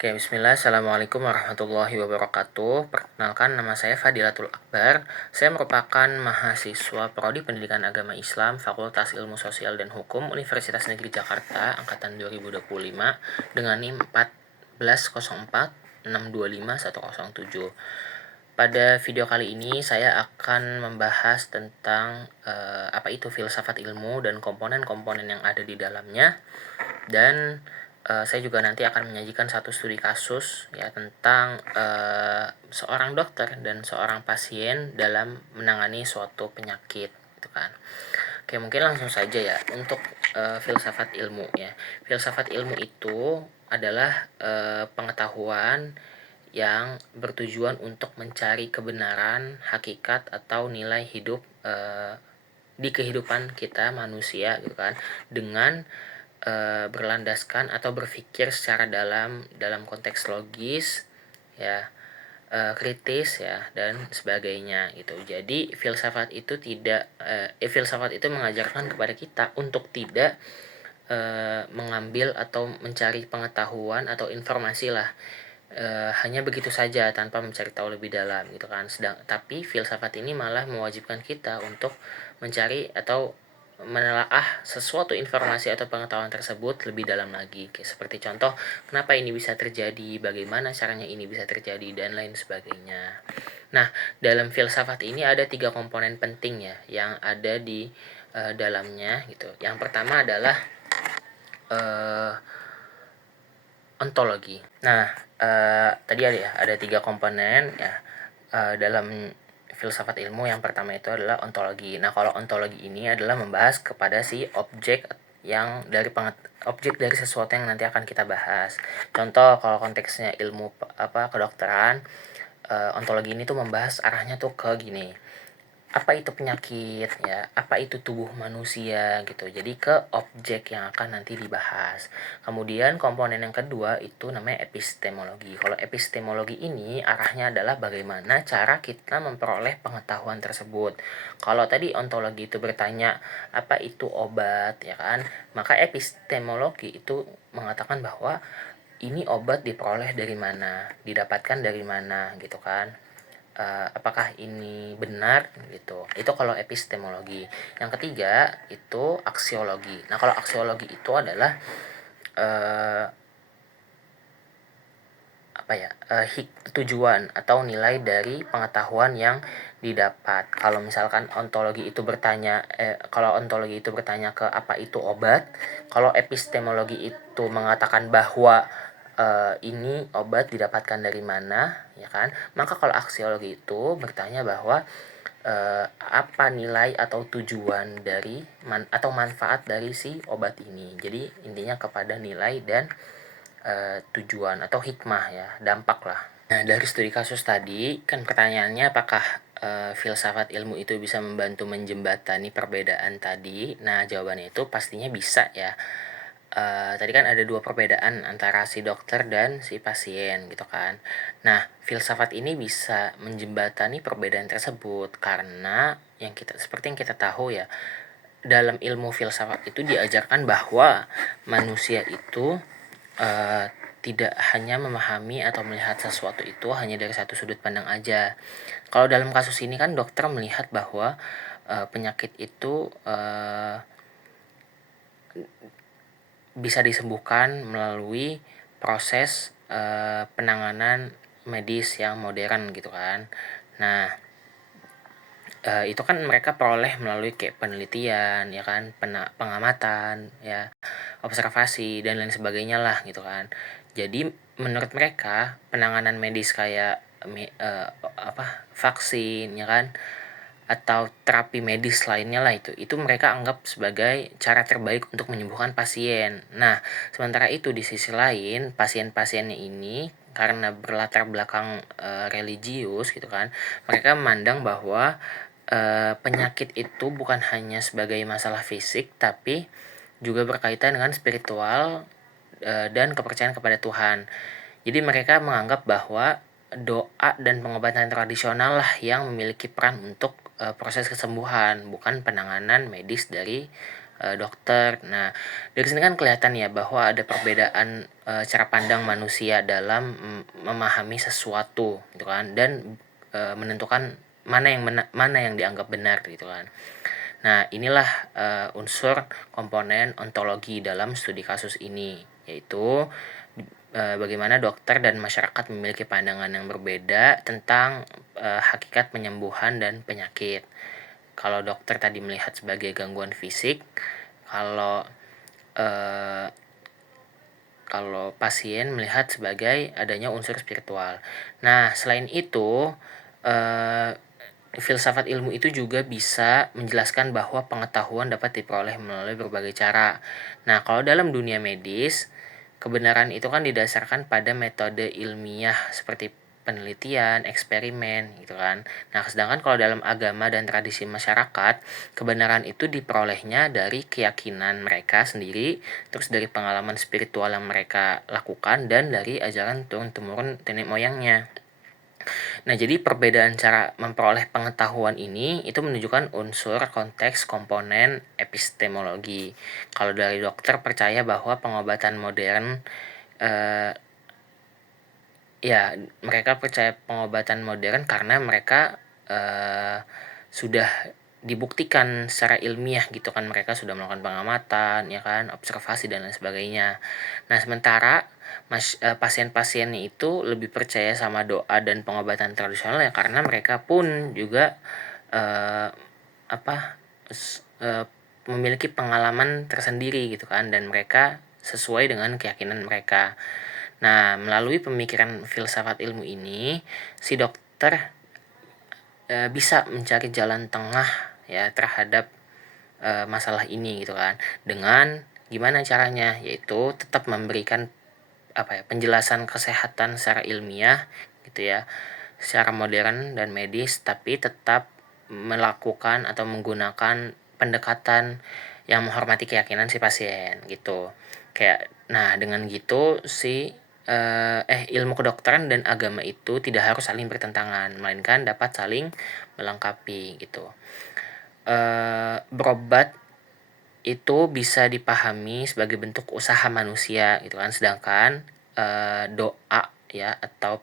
Oke, bismillah. Assalamualaikum warahmatullahi wabarakatuh. Perkenalkan, nama saya Fadilatul Akbar. Saya merupakan mahasiswa Prodi Pendidikan Agama Islam, Fakultas Ilmu Sosial dan Hukum, Universitas Negeri Jakarta, Angkatan 2025, dengan NIM 14046251007. Pada video kali ini, saya akan membahas tentang apa itu filsafat ilmu dan komponen-komponen yang ada di dalamnya. Dan saya juga nanti akan menyajikan satu studi kasus ya tentang seorang dokter dan seorang pasien dalam menangani suatu penyakit gitu kan. Oke, mungkin langsung saja ya untuk filsafat ilmu ya. Filsafat ilmu itu adalah pengetahuan yang bertujuan untuk mencari kebenaran, hakikat atau nilai hidup di kehidupan kita manusia gitu kan, dengan berlandaskan atau berpikir secara dalam konteks logis ya, kritis ya, dan sebagainya gitu. Jadi filsafat itu mengajarkan kepada kita untuk tidak mengambil atau mencari pengetahuan atau informasi lah hanya begitu saja tanpa mencari tahu lebih dalam gitu kan. Tapi filsafat ini malah mewajibkan kita untuk mencari atau menelaah sesuatu informasi atau pengetahuan tersebut lebih dalam lagi. Seperti contoh, kenapa ini bisa terjadi, bagaimana caranya ini bisa terjadi, dan lain sebagainya. Nah, dalam filsafat ini ada 3 komponen penting ya yang ada di dalamnya gitu. Yang pertama adalah ontologi. Nah, tadi ada 3 komponen ya dalam filsafat ilmu. Yang pertama itu adalah ontologi. Nah, kalau ontologi ini adalah membahas kepada si objek dari sesuatu yang nanti akan kita bahas. Contoh, kalau konteksnya ilmu kedokteran, ontologi ini tuh membahas arahnya tuh ke gini. Apa itu penyakit ya, apa itu tubuh manusia gitu. Jadi ke objek yang akan nanti dibahas. Kemudian komponen yang kedua itu namanya epistemologi. Kalau epistemologi ini arahnya adalah bagaimana cara kita memperoleh pengetahuan tersebut. Kalau tadi ontologi itu bertanya apa itu obat ya kan, maka epistemologi itu mengatakan bahwa ini obat diperoleh dari mana, didapatkan dari mana gitu kan. Apakah ini benar gitu. Itu kalau epistemologi. Yang ketiga itu aksiologi. Nah, kalau aksiologi itu adalah tujuan atau nilai dari pengetahuan yang didapat. Kalau misalkan kalau ontologi itu bertanya ke apa itu obat, kalau epistemologi itu mengatakan bahwa ini obat didapatkan dari mana ya kan, maka kalau aksiologi itu bertanya bahwa apa nilai atau tujuan dari atau manfaat dari si obat ini. Jadi intinya kepada nilai dan tujuan atau hikmah ya, dampak lah. Nah, dari studi kasus tadi kan pertanyaannya apakah filsafat ilmu itu bisa membantu menjembatani perbedaan tadi. Nah, jawabannya itu pastinya bisa ya. Tadi kan ada 2 perbedaan antara si dokter dan si pasien gitu kan. Nah, filsafat ini bisa menjembatani perbedaan tersebut karena seperti yang kita tahu ya, dalam ilmu filsafat itu diajarkan bahwa manusia itu tidak hanya memahami atau melihat sesuatu itu hanya dari satu sudut pandang aja. Kalau dalam kasus ini kan dokter melihat bahwa penyakit itu bisa disembuhkan melalui proses penanganan medis yang modern gitu kan. Nah, itu kan mereka peroleh melalui kayak penelitian ya kan, pengamatan ya, observasi dan lain sebagainya lah gitu kan. Jadi menurut mereka penanganan medis kayak vaksin ya kan, atau terapi medis lainnya lah, itu mereka anggap sebagai cara terbaik untuk menyembuhkan pasien. Nah, sementara itu di sisi lain pasien-pasiennya ini karena berlatar belakang religius gitu kan, mereka memandang bahwa penyakit itu bukan hanya sebagai masalah fisik tapi juga berkaitan dengan spiritual dan kepercayaan kepada Tuhan. Jadi mereka menganggap bahwa doa dan pengobatan tradisional lah yang memiliki peran untuk proses kesembuhan, bukan penanganan medis dari dokter. Nah, dari sini kan kelihatan ya bahwa ada perbedaan cara pandang manusia dalam memahami sesuatu gitu kan, dan menentukan mana yang dianggap benar gitu kan. Nah, inilah unsur komponen ontologi dalam studi kasus ini, yaitu bagaimana dokter dan masyarakat memiliki pandangan yang berbeda tentang hakikat penyembuhan dan penyakit. Kalau dokter tadi melihat sebagai gangguan fisik, kalau eh, kalau pasien melihat sebagai adanya unsur spiritual. Nah, selain itu, eh, filsafat ilmu itu juga bisa menjelaskan bahwa pengetahuan dapat diperoleh melalui berbagai cara. Nah, kalau dalam dunia medis, kebenaran itu kan didasarkan pada metode ilmiah seperti penelitian, eksperimen gitu kan. Nah, sedangkan kalau dalam agama dan tradisi masyarakat, kebenaran itu diperolehnya dari keyakinan mereka sendiri, terus dari pengalaman spiritual yang mereka lakukan, dan dari ajaran turun-temurun nenek moyangnya. Nah, jadi perbedaan cara memperoleh pengetahuan ini itu menunjukkan unsur konteks komponen epistemologi. Kalau dari dokter percaya bahwa pengobatan modern eh, ya mereka percaya pengobatan modern karena mereka sudah dibuktikan secara ilmiah gitu kan, mereka sudah melakukan pengamatan ya kan, observasi dan lain sebagainya. Nah, sementara pasien-pasiennya itu lebih percaya sama doa dan pengobatan tradisional ya, karena mereka pun juga eh, apa memiliki pengalaman tersendiri gitu kan, dan mereka sesuai dengan keyakinan mereka. Nah, melalui pemikiran filsafat ilmu ini, si dokter bisa mencari jalan tengah ya terhadap masalah ini gitu kan. Dengan gimana caranya? Yaitu tetap memberikan penjelasan kesehatan secara ilmiah gitu ya, secara modern dan medis, tapi tetap melakukan atau menggunakan pendekatan yang menghormati keyakinan si pasien gitu. Nah, dengan gitu si ilmu kedokteran dan agama itu tidak harus saling bertentangan, melainkan dapat saling melengkapi gitu. Berobat itu bisa dipahami sebagai bentuk usaha manusia gitu kan, sedangkan doa ya atau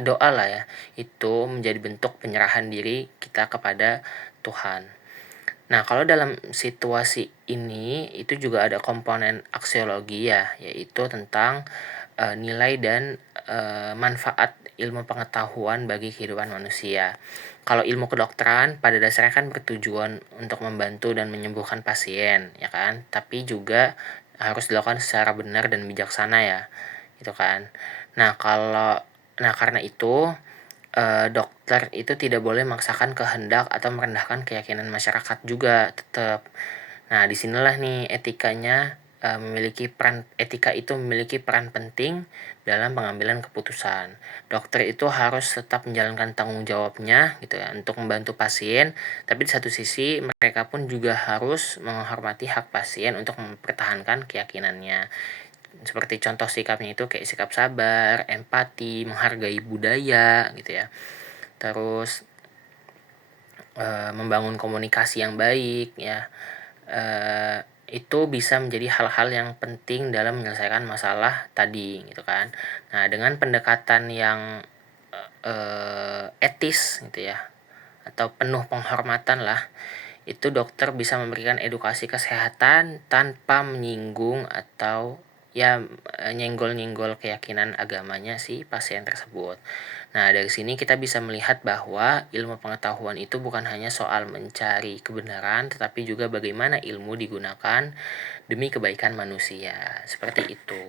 doa lah ya, itu menjadi bentuk penyerahan diri kita kepada Tuhan. Nah, kalau dalam situasi ini itu juga ada komponen aksiologi ya, yaitu tentang nilai dan manfaat ilmu pengetahuan bagi kehidupan manusia. Kalau ilmu kedokteran pada dasarnya kan bertujuan untuk membantu dan menyembuhkan pasien, ya kan? Tapi juga harus dilakukan secara benar dan bijaksana ya, gitu kan. Nah, karena itu dokter itu tidak boleh memaksakan kehendak atau merendahkan keyakinan masyarakat juga tetap. Nah, disinilah nih etika itu memiliki peran penting dalam pengambilan keputusan. Dokter itu harus tetap menjalankan tanggung jawabnya gitu ya untuk membantu pasien, tapi di satu sisi mereka pun juga harus menghormati hak pasien untuk mempertahankan keyakinannya. Seperti contoh sikapnya itu kayak sikap sabar, empati, menghargai budaya gitu ya. Terus membangun komunikasi yang baik ya. Itu bisa menjadi hal-hal yang penting dalam menyelesaikan masalah tadi gitu kan. Nah, dengan pendekatan yang etis gitu ya, atau penuh penghormatan lah, itu dokter bisa memberikan edukasi kesehatan tanpa menyinggung atau ya nyenggol-nyenggol keyakinan agamanya si pasien tersebut. Nah, dari sini kita bisa melihat bahwa ilmu pengetahuan itu bukan hanya soal mencari kebenaran, tetapi juga bagaimana ilmu digunakan demi kebaikan manusia. Seperti itu.